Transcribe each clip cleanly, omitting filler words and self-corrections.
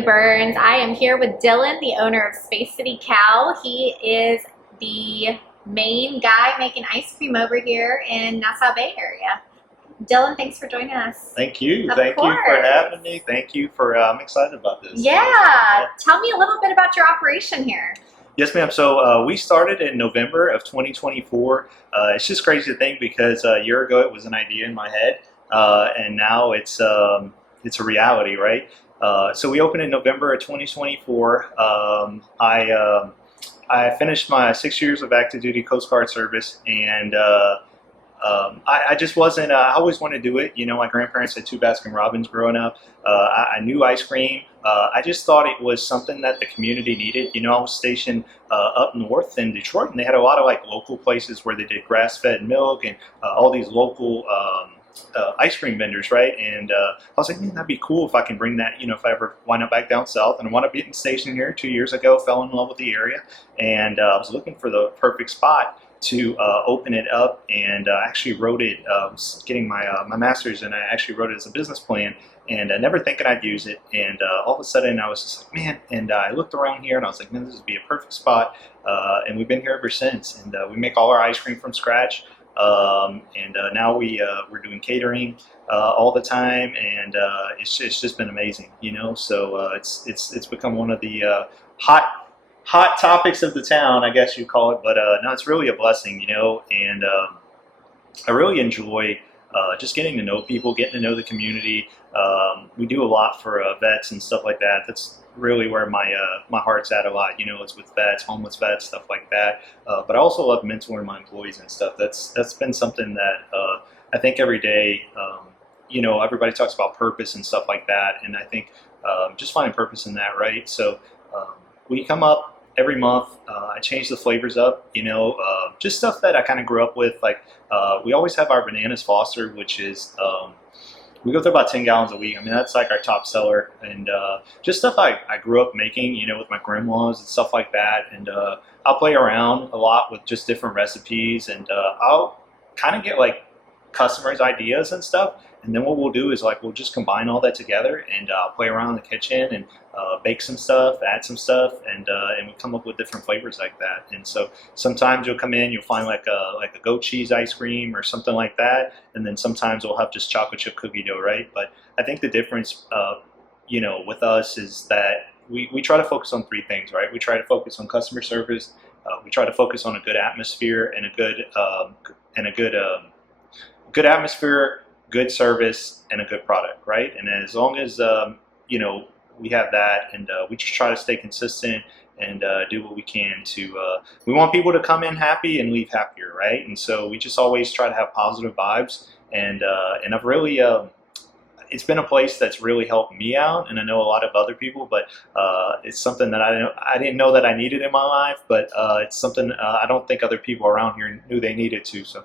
Brittany Burns. I am here with Dylan, the owner of Space City Cow. He is the main guy making ice cream over here in Nassau Bay area. Dylan, thanks for joining us. Thank you. Of Thank you course. for having me. Thank you for, I'm excited about this. Yeah. Tell me a little bit about your operation here. Yes, ma'am. So we started in November of 2024. It's just crazy to think because a year ago it was an idea in my head, and now it's a reality, right? So we opened in November of 2024. I finished my 6 years of active duty Coast Guard service, and I just wasn't, I always wanted to do it. You know, my grandparents had two Baskin Robbins growing up. I knew ice cream. I just thought it was something that the community needed. You know, I was stationed up north in Detroit, and they had a lot of like local places where they did grass-fed milk and all these local ice cream vendors, right? And I was like, man, that'd be cool if I can bring that, you know, if I ever wind up back down south. And I wound up getting stationed here 2 years ago, fell in love with the area, and I was looking for the perfect spot to open it up, and I actually wrote it, was getting my my master's, and I actually wrote it as a business plan, and never thinking I'd use it, and all of a sudden I was just like, man, and I looked around here and I was like, man, this would be a perfect spot, and we've been here ever since, and we make all our ice cream from scratch, and now we're doing catering all the time, and it's just been amazing, you know, so it's become one of the hot topics of the town, I guess you call it, but no, it's really a blessing, you know, and I really enjoy just getting to know people, getting to know the community. We do a lot for vets and stuff like that. That's really where my heart's at a lot, you know, it's with vets, homeless vets, stuff like that. But I also love mentoring my employees and stuff. That's been something that I think every day, you know, everybody talks about purpose and stuff like that, and I think just finding purpose in that, right? So we come up every month. I change the flavors up, you know, just stuff that I kind of grew up with. Like we always have our bananas Foster, which is we go through about 10 gallons a week. I mean, that's like our top seller, and just stuff I grew up making, you know, with my grandmas and stuff like that. And I'll play around a lot with just different recipes, and I'll kind of get like customers' ideas and stuff. And then what we'll do is like we'll just combine all that together, and play around in the kitchen and bake some stuff, add some stuff, and we come up with different flavors like that. And so sometimes you'll come in, you'll find like a goat cheese ice cream or something like that, and then sometimes we'll have just chocolate chip cookie dough, right? But I think the difference, you know, with us is that we try to focus on three things, right? We try to focus on customer service, we try to focus on a good atmosphere and a good atmosphere, good service, and a good product, right? And as long as you know, we have that, and we just try to stay consistent and do what we can to. We want people to come in happy and leave happier, right? And so we just always try to have positive vibes, and I've really. It's been a place that's really helped me out, and I know a lot of other people, but it's something that I didn't know that I needed in my life, but it's something I don't think other people around here knew they needed to. So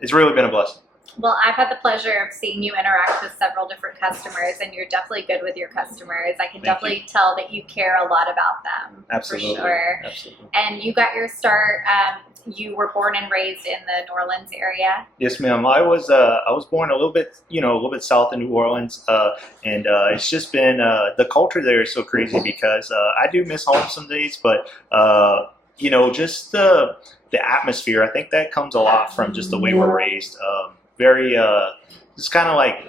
it's really been a blessing. Well, I've had the pleasure of seeing you interact with several different customers, and you're definitely good with your customers. I can definitely tell that you care a lot about them. Absolutely. For sure. Absolutely. And you got your start, you were born and raised in the New Orleans area? Yes, ma'am. I was born a little bit, you know, a little bit south of New Orleans, and it's just been the culture there is so crazy because I do miss home some days, but you know, just the atmosphere. I think that comes a lot from just the way we're raised. Very, it's kind of like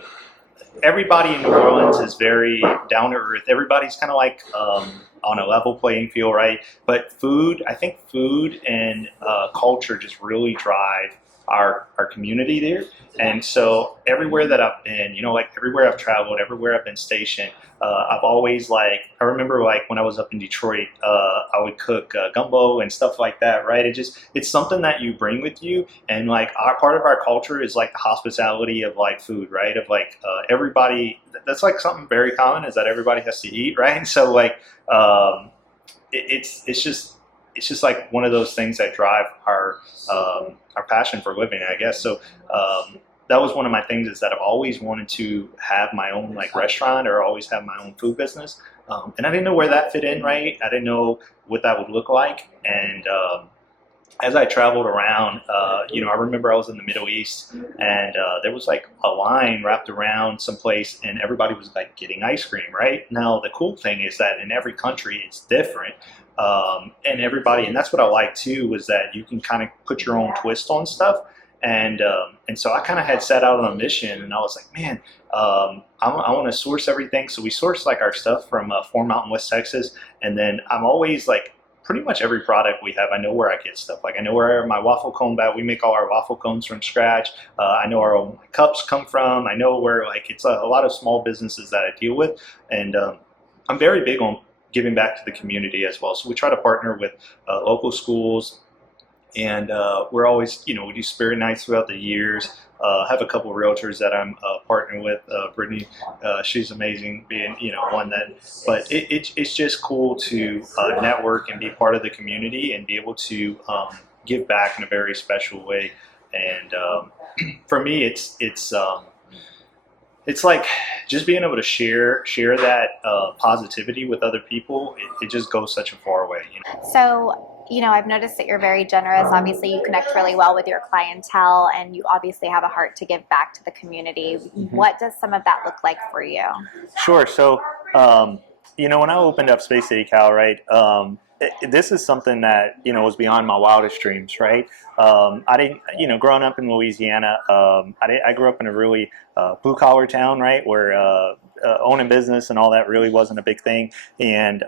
everybody in New Orleans is very down to earth. Everybody's kind of like on a level playing field, right? But I think food and culture just really drive our community there. And so everywhere that I've been, you know, like everywhere I've traveled, everywhere I've been stationed, I've always like, I remember like when I was up in Detroit, I would cook gumbo and stuff like that, right? It's something that you bring with you. And like part of our culture is like the hospitality of like food, right? Of like everybody, that's like something very common is that everybody has to eat, right? And so like, it's just like one of those things that drive our passion for living, I guess. So that was one of my things is that I've always wanted to have my own like restaurant or always have my own food business. And I didn't know where that fit in, right? I didn't know what that would look like. And as I traveled around, I remember I was in the Middle East, and there was like a line wrapped around someplace, and everybody was like getting ice cream. Right now, the cool thing is that in every country it's different, and that's what I like too, was that you can kind of put your own twist on stuff. And so I kind of had set out on a mission, and I was like, man, I want to source everything. So we source like our stuff from Four Mountain, West Texas, and then I'm always like, pretty much every product we have, I know where I get stuff. Like I know where my waffle cone bag, we make all our waffle cones from scratch. I know where all my cups come from. I know where, like, it's a lot of small businesses that I deal with, and I'm very big on giving back to the community as well. So we try to partner with local schools, and we're always, we do spirit nights throughout the years. Have a couple of realtors that I'm partnering with. Brittany, she's amazing, being one that. But it's just cool to network and be part of the community and be able to give back in a very special way. And for me, it's like just being able to share that positivity with other people. It just goes such a far way. So, I've noticed that you're very generous. Obviously, you connect really well with your clientele, and you obviously have a heart to give back to the community. Mm-hmm. What does some of that look like for you? Sure. So, when I opened up Space City Cal, right, this is something that, was beyond my wildest dreams, right? I didn't, growing up in Louisiana, I grew up in a really blue collar town, right, where owning business and all that really wasn't a big thing. And,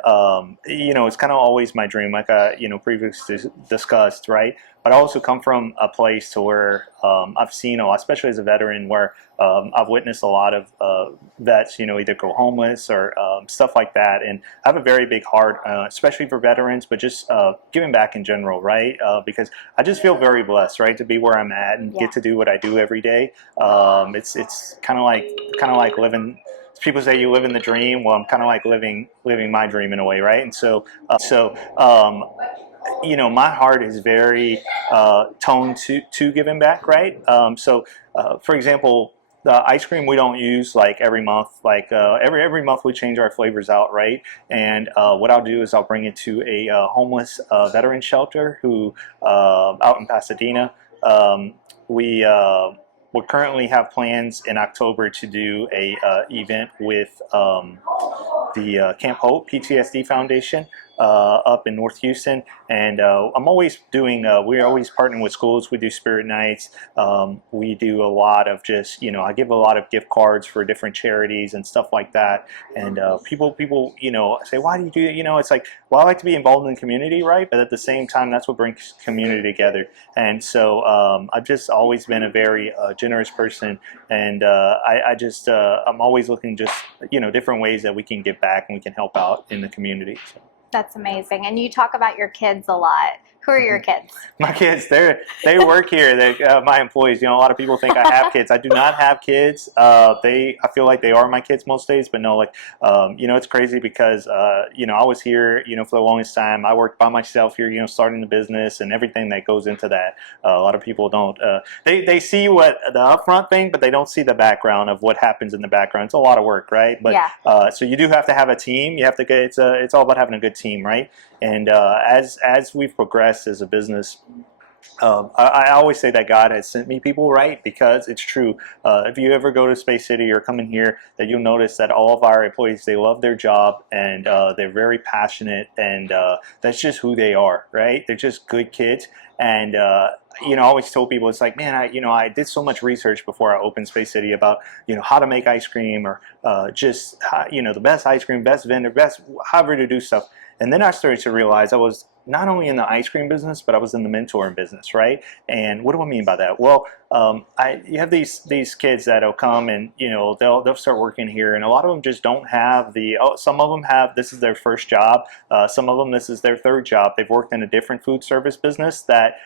it's kind of always my dream, like I, previously discussed, right? But I also come from a place to where I've seen a lot, especially as a veteran, where I've witnessed a lot of vets, either go homeless or stuff like that. And I have a very big heart, especially for veterans, but just giving back in general, right? Because I just feel very blessed, right, to be where I'm at and get to do what I do every day. It's kind of like living. People say you live in the dream. Well, I'm kind of like living my dream in a way, right? And so my heart is very toned to giving back, right? For example, the ice cream we don't use like every month. Like every month we change our flavors out, right? And what I'll do is I'll bring it to a homeless veteran shelter who out in Pasadena. We currently have plans in October to do a event with the Camp Hope PTSD Foundation up in North Houston, and I'm always doing. We're always partnering with schools. We do spirit nights. We do a lot of just I give a lot of gift cards for different charities and stuff like that. And people say, why do you do it? It's like, well, I like to be involved in the community, right? But at the same time, that's what brings community together. And so I've just always been a very generous person, and I'm always looking just different ways that we can give back and we can help out in the community. So. That's amazing. And you talk about your kids a lot. Who are your kids? My kids, they work here. My employees. A lot of people think I have kids. I do not have kids. I feel like they are my kids most days, but no, it's crazy because I was here, for the longest time. I worked by myself here, starting the business and everything that goes into that. A lot of people don't. They see what the upfront thing, but they don't see the background of what happens in the background. It's a lot of work, right? But so you do have to have a team. You have to get. It's all about having a good team, right? And as we've progressed as a business, I always say that God has sent me people, right? Because it's true. If you ever go to Space City or come in here, that you'll notice that all of our employees, they love their job, and they're very passionate, and that's just who they are, right? They're just good kids. And I always told people, it's like, man, I did so much research before I opened Space City about how to make ice cream, or just the best ice cream, best vendor, best however to do stuff. And then I started to realize I was not only in the ice cream business, but I was in the mentoring business, right? And what do I mean by that? Well, you have these kids that'll come and they'll start working here, and a lot of them just don't have some of them have, this is their first job. Some of them, this is their third job. They've worked in a different food service business that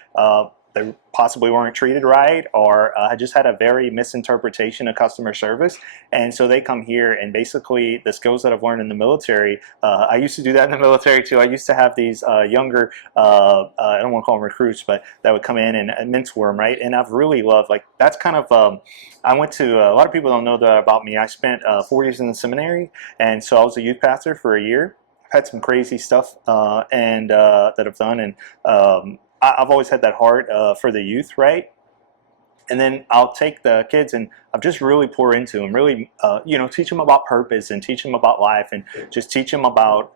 they possibly weren't treated right, or just had a very misinterpretation of customer service. And so they come here, and basically the skills that I've learned in the military, I used to do that in the military too. I used to have these younger, I don't want to call them recruits, but that would come in and mentor them, right? And I've really loved, that's kind of, I went to, a lot of people don't know that about me. I spent 4 years in the seminary, and so I was a youth pastor for a year. I've had some crazy stuff that I've done, and I've always had that heart for the youth, right? And then I'll take the kids and I'll just really pour into them, really, teach them about purpose and teach them about life and just teach them about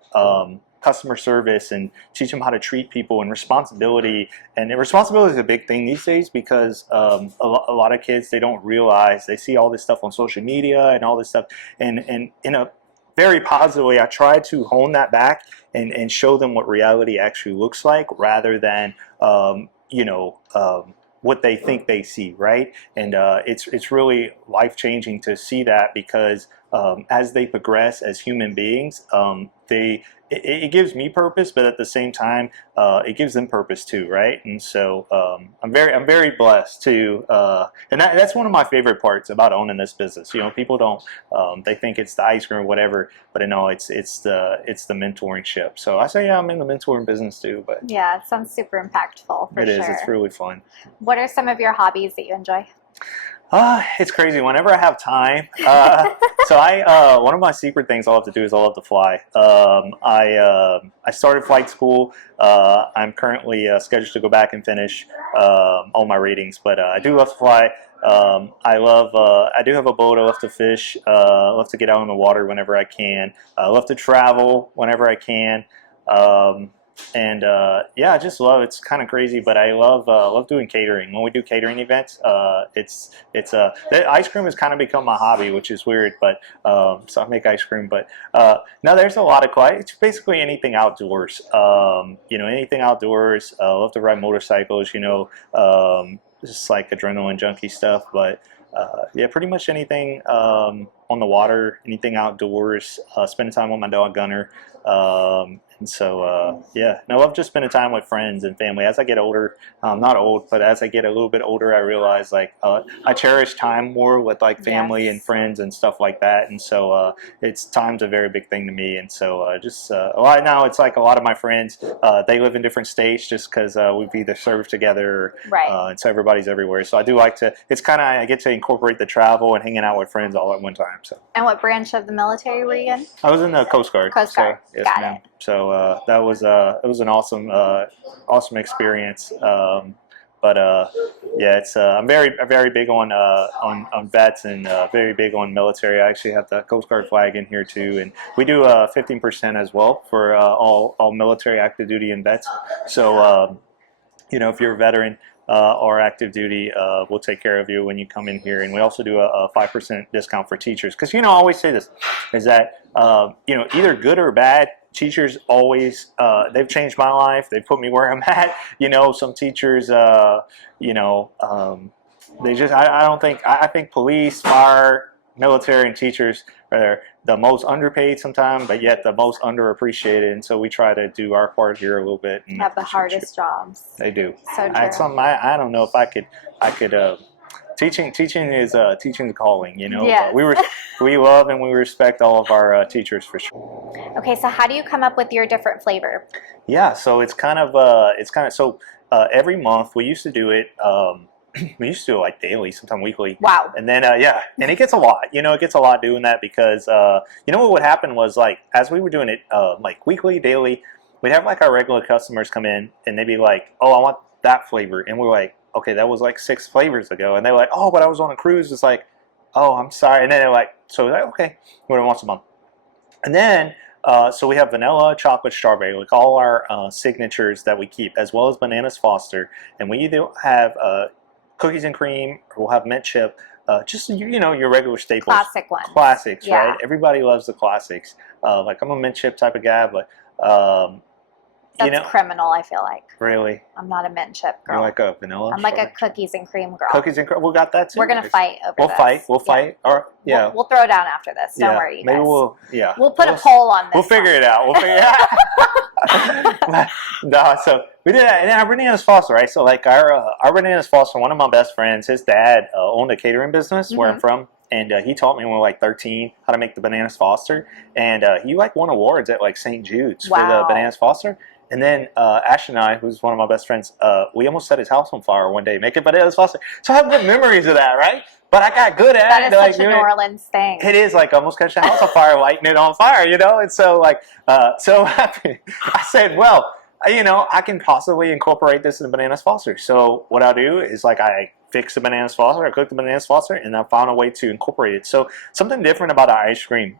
customer service and teach them how to treat people and responsibility. And responsibility is a big thing these days because a lot of kids, they don't realize, they see all this stuff on social media and all this stuff. And in a very positive way, I try to hone that back and show them what reality actually looks like rather than, what they think they see, right? And it's really life-changing to see that because as they progress as human beings, it gives me purpose, but at the same time, it gives them purpose too, right? And so I'm very blessed to, and that's one of my favorite parts about owning this business. People don't, they think it's the ice cream or whatever, but no, it's the mentoringship. So I say, yeah, I'm in the mentoring business too, but yeah, it sounds super impactful for it is. sure. It's really fun. What are some of your hobbies that you enjoy? It's crazy. Whenever I have time, so one of my secret things I love to do is I love to fly. I started flight school. I'm currently scheduled to go back and finish all my readings, but I do love to fly. I do have a boat. I love to fish. I love to get out in the water whenever I can. I love to travel whenever I can. I just love, it's kind of crazy, but I love doing catering. When we do catering events, the ice cream has kind of become my hobby, which is weird, but so I make ice cream, but no, there's a lot of it's basically anything outdoors. Anything outdoors. I love to ride motorcycles, just like adrenaline junkie stuff, but pretty much anything on the water, anything outdoors, spending time with my dog Gunner. And so, I love just spending time with friends and family. As I get older, not old, but as I get a little bit older, I realize I cherish time more with family and friends and stuff like that. And so time's a very big thing to me. And so right now it's a lot of my friends, they live in different states just because we've either served together, right. And so everybody's everywhere. So I do like to, I get to incorporate the travel and hanging out with friends all at one time. So. And what branch of the military were you in? I was in the Coast Guard. Coast Guard. So, yes, Got ma'am. it. So it was an awesome experience. I'm very big on vets and very big on military. I actually have the Coast Guard flag in here too, and we do 15% as well for all military active duty and vets. So if you're a veteran or active duty, we'll take care of you when you come in here. And we also do a 5% discount for teachers because I always say this is that either good or bad. Teachers always, they've changed my life. They put me where I'm at. Some teachers, they just, I think police, fire, military, and teachers are the most underpaid sometimes, but yet the most underappreciated. And so we try to do our part here a little bit. And have the hardest jobs. They do. So true. I don't know if I could, teaching is teaching calling, Yes. But we love and we respect all of our teachers for sure. Okay, so how do you come up with your different flavor? Yeah, so it's kind of every month we used to do it. We used to do it daily, sometimes weekly. Wow. And then and it gets a lot. It gets a lot doing that because what would happen was as we were doing it weekly, daily, we'd have our regular customers come in and they'd be like, "Oh, I want that flavor," and we're like, "Okay, that was 6 flavors ago," and they're like, "Oh, but I was on a cruise." It's like, "Oh, I'm sorry," and then they're like, "So okay, we're doing once a month," and then. So we have vanilla, chocolate, strawberry, all our signatures that we keep, as well as bananas Foster, and we either have cookies and cream, or we'll have mint chip, just your regular staples. Classic ones. Classics, yeah. Right? Everybody loves the classics. I'm a mint chip type of guy, but that's criminal. I feel like. Really? I'm not a mint chip girl. You're like a vanilla. I'm like a cookies and cream girl. Cookies and cream. We got that too. We're gonna fight over this. We'll fight. Or yeah. We'll throw down after this. Don't worry, you guys. Maybe we'll put a poll on this. We'll figure it out. No, so we did that, and our bananas Foster, right? So our bananas Foster, one of my best friends, his dad owned a catering business where I'm from. And he taught me when we were 13 how to make the bananas Foster, and he won awards at St. Jude's for the bananas Foster. And then Ashton and I, who's one of my best friends, we almost set his house on fire one day making bananas Foster. So I have good memories of that, right? But I got good at it. That is such a New Orleans thing. It is almost catch the house on fire, lighting it on fire, And so so happy. I said, well, I can possibly incorporate this in Bananas Foster. So what I'll do is like I fix the Bananas Foster, I cook the Bananas Foster, and I found a way to incorporate it. So something different about our ice cream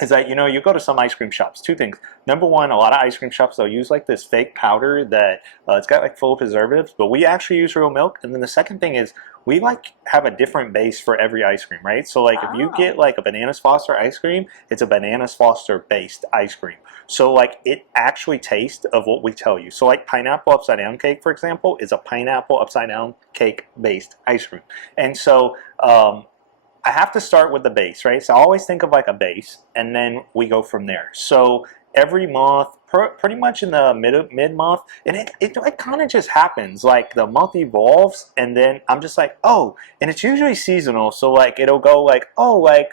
is that you go to some ice cream shops. Two things. Number one, a lot of ice cream shops they'll use like this fake powder that it's got like full of preservatives, but we actually use real milk. And then the second thing is we like have a different base for every ice cream, right? So like if you get like a Bananas Foster ice cream, it's a Bananas Foster based ice cream. So like it actually tastes of what we tell you. So like pineapple upside down cake, for example, is a pineapple upside down cake based ice cream. And so I have to start with the base, right? So I always think of like a base, and then we go from there. So every month, pretty much in the mid-month, and it kind of just happens. Like the month evolves, and then I'm just like, oh, and it's usually seasonal. So like it'll go like, oh, like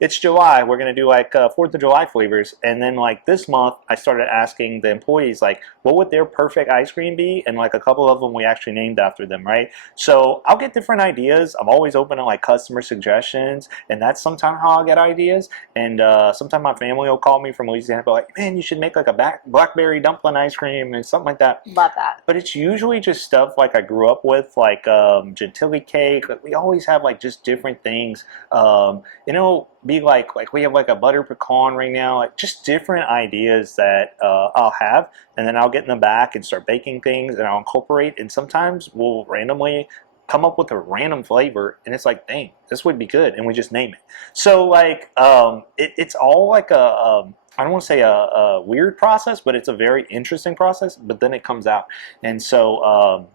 it's July, we're gonna do like 4th of July flavors, and then like this month, I started asking the employees like, what would their perfect ice cream be? And like a couple of them we actually named after them, right? So I'll get different ideas. I'm always open to like customer suggestions, and that's sometimes how I'll get ideas. And sometimes my family will call me from Louisiana, but like, man, you should make like a blackberry dumpling ice cream and something like that. Love that. But it's usually just stuff like I grew up with, like chantilly cake. Like we always have like just different things. Be like we have like a butter pecan right now. Like just different ideas that I'll have, and then I'll get in the back and start baking things, and I'll incorporate. And sometimes we'll randomly come up with a random flavor, and it's like, dang, this would be good, and we just name it. So like it's all like I don't want to say a weird process, but it's a very interesting process. But then it comes out, and so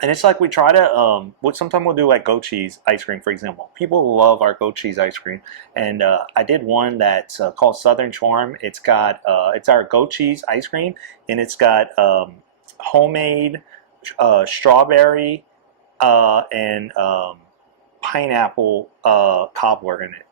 and it's like we try to. Sometimes we'll do like goat cheese ice cream, for example. People love our goat cheese ice cream, and I did one that's called Southern Charm. It's got it's our goat cheese ice cream, and it's got homemade strawberry and pineapple cobbler in it.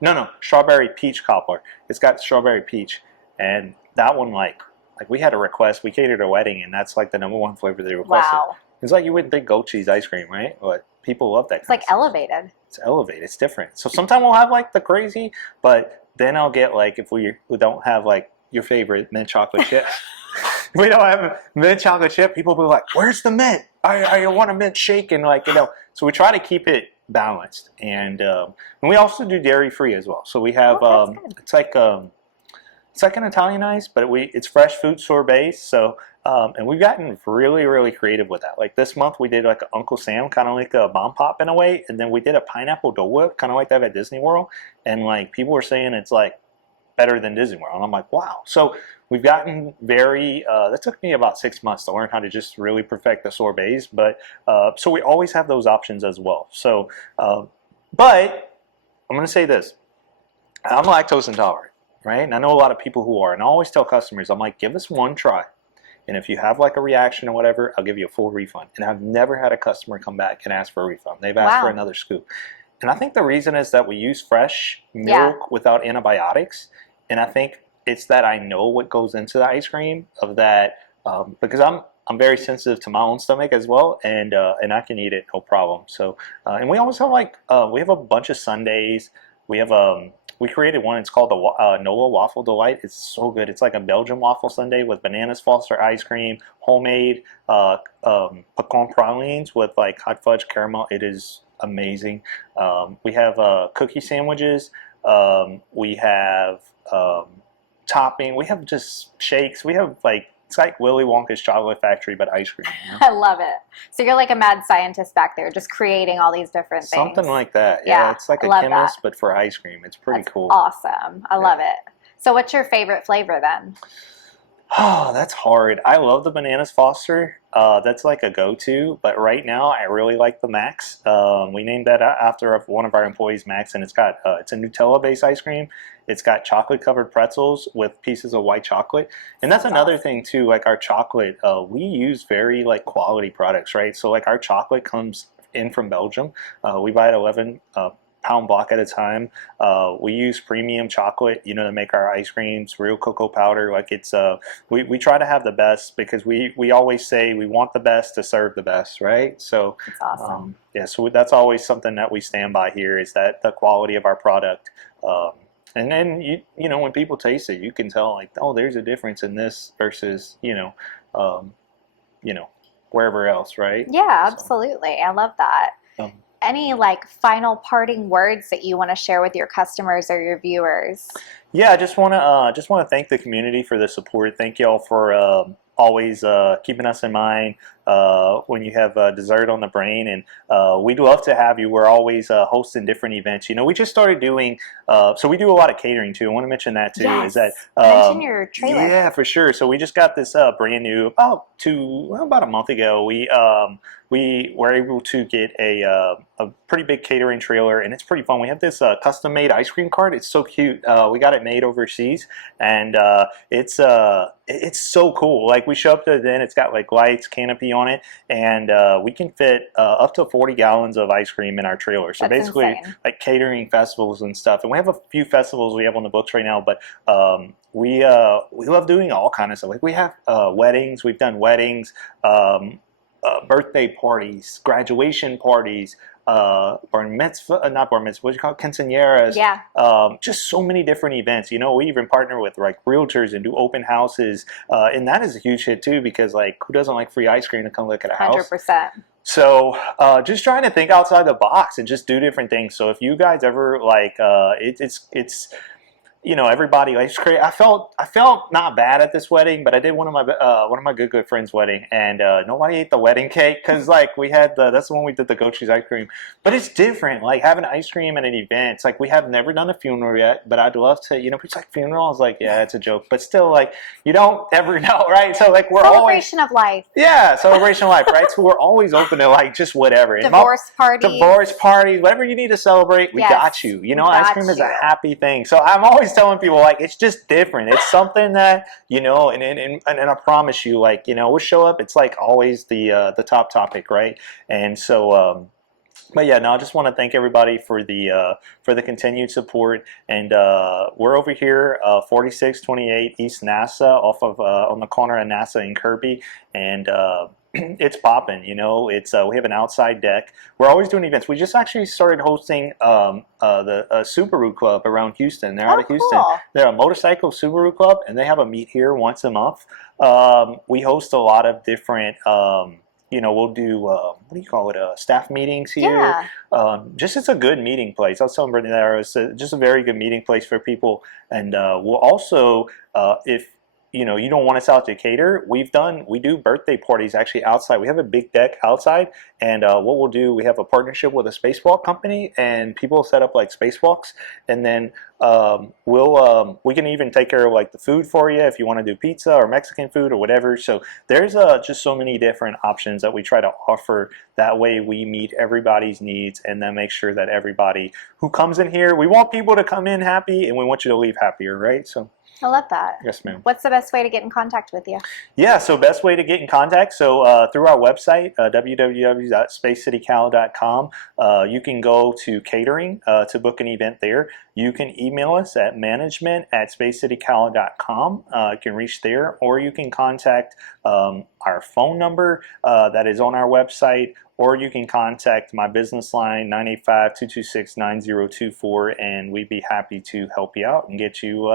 No, strawberry peach cobbler. It's got strawberry peach, and that one like we had a request. We catered a wedding, and that's like the #1 flavor they requested. Wow. It's like you wouldn't think goat cheese ice cream, right? But people love that. It's like elevated. It's elevated. It's different. So sometimes we'll have like the crazy, but then I'll get like if we don't have like your favorite mint chocolate chip. We don't have mint chocolate chip. People will be like, "Where's the mint? I want a mint shake," and like So we try to keep it balanced, and we also do dairy free as well. So we have it's like an Italian ice, but it's fresh food sorbet. So and we've gotten really, really creative with that. Like this month we did like Uncle Sam, kind of like a bomb pop in a way, and then we did a pineapple Dole Whip, kind of like that at Disney World, and like people were saying it's like better than Disney World, and I'm like, wow. So we've gotten very. That took me about 6 months to learn how to just really perfect the sorbets, but so we always have those options as well. So, but I'm going to say this: I'm lactose intolerant, right? And I know a lot of people who are, and I always tell customers, I'm like, give us one try. And if you have like a reaction or whatever, I'll give you a full refund. And I've never had a customer come back and ask for a refund. They've asked for another scoop. And I think the reason is that we use fresh milk without antibiotics. And I think it's that I know what goes into the ice cream of that because I'm very sensitive to my own stomach as well, and I can eat it no problem. So and we always have like we have a bunch of sundaes. We have we created one. It's called the Nola Waffle Delight. It's so good. It's like a Belgian waffle sundae with Bananas Foster ice cream, homemade pecan pralines with like hot fudge caramel. It is amazing. We have cookie sandwiches. We have topping. We have just shakes. We have like it's like Willy Wonka's chocolate factory, but ice cream. You know? I love it. So you're like a mad scientist back there, just creating all these different things. Something like that. Yeah, it's like a chemist, but for ice cream. It's pretty cool. Awesome. I love it. So what's your favorite flavor then? Oh, that's hard. I love the Bananas Foster. That's like a go-to. But right now, I really like the Max. We named that after one of our employees, Max, and it's a Nutella-based ice cream. It's got chocolate-covered pretzels with pieces of white chocolate. And that's another thing too. Like our chocolate, we use very like quality products, right? So like our chocolate comes in from Belgium. We buy it 11 pound block at a time. We use premium chocolate, to make our ice creams, real cocoa powder. Like it's, we try to have the best because we always say we want the best to serve the best, right? So that's awesome. So that's always something that we stand by here is that the quality of our product. And then you know when people taste it, you can tell like, oh, there's a difference in this versus you know wherever else, right? Yeah, So, absolutely. I love that. um, Any like final parting words that you want to share with your customers or your viewers? yeah, I just want to thank the community for the support. Thank y'all for always keeping us in mind when you have dessert on the brain, and we'd love to have you. We're always hosting different events. You know, we just started doing so we do a lot of catering too. I want to mention that too. Yes. Is that Mention your trailer. yeah, for sure. So we just got this brand new about a month ago. We were able to get a pretty big catering trailer, and it's pretty fun. We have this custom-made ice cream cart. It's so cute. We got it made overseas, and it's so cool. Like we show up to the event, it's got like lights, canopy on it, and we can fit up to 40 gallons of ice cream in our trailer. So That's basically, insane. like catering festivals and stuff. And we have a few festivals we have on the books right now, but we love doing all kind of stuff. Like we have weddings. We've done weddings. Birthday parties, graduation parties, bar mitzvah, not bar mitzvah, what do you call it, quinceañeras. Yeah. Just so many different events. You know, we even partner with like realtors and do open houses, and that is a huge hit too because like who doesn't like free ice cream to come look at a house? 100%. So just trying to think outside the box and just do different things. So if you guys ever like, it's you know, everybody likes crazy. I felt not bad at this wedding, but I did one of my good friends' wedding, and nobody ate the wedding cake because like we had that's the one we did the goat cheese ice cream. But it's different, like having ice cream at an event. It's like we have never done a funeral yet, but I'd love to. You know, it's like funeral. I was like, yeah, it's a joke, but still, like you don't ever know, right? So like we're Celebration of life. yeah, celebration of life, right? So we're always open to like just whatever. Divorce parties. Divorce parties, whatever you need to celebrate, we Yes, got you. You know, we ice got cream is a you. happy thing. So I'm always telling people like it's just different. It's something that, you know, and I promise you, like, you know, we'll show up. It's like always the top topic, right? And so but yeah, no, I just want to thank everybody for the continued support, and we're over here, 4628 East NASA, off of on the corner of NASA and Kirby, and it's popping. You know, it's we have an outside deck. We're always doing events. We just actually started hosting the Subaru Club around Houston. They're out of Houston. Cool. They're a motorcycle Subaru Club, and they have a meet here once a month. We host a lot of different. You know, we'll do what do you call it? Staff meetings here. Yeah. Just it's a good meeting place. I was telling Brittany that it's just a very good meeting place for people. And we'll also, if you know you don't want us out to cater, we do birthday parties actually outside. We have a big deck outside, and what we'll do, we have a partnership with a spacewalk company, and people set up like spacewalks, and then we can even take care of like the food for you if you want to do pizza or Mexican food or whatever. So there's just so many different options that we try to offer. That way we meet everybody's needs and then make sure that everybody who comes in here, we want people to come in happy and we want you to leave happier, right? So I love that. yes, ma'am. What's the best way to get in contact with you? Yeah, so best way to get in contact, so through our website, www.spacecitycal.com, you can go to catering to book an event there. You can email us at management@spacecitycal.com. You can reach there, or you can contact our phone number that is on our website, or you can contact my business line, 985-226-9024, and we'd be happy to help you out and get you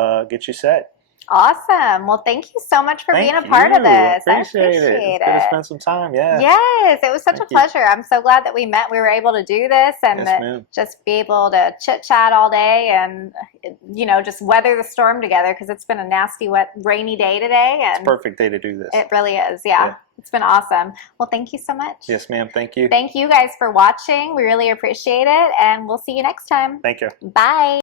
set. Awesome. Well, thank you so much for being a part of this. I appreciate it. It's good to spend some time. Yeah. Yes, it was such Thank a pleasure. I'm so glad that we met. We were able to do this and Yes, ma'am. just be able to chit chat all day and, you know, just weather the storm together because it's been a nasty, wet, rainy day today. And Perfect day to do this. it really is. Yeah. Yeah. It's been awesome. Well, thank you so much. Yes, ma'am. Thank you. Thank you guys for watching. We really appreciate it. And we'll see you next time. Thank you. Bye.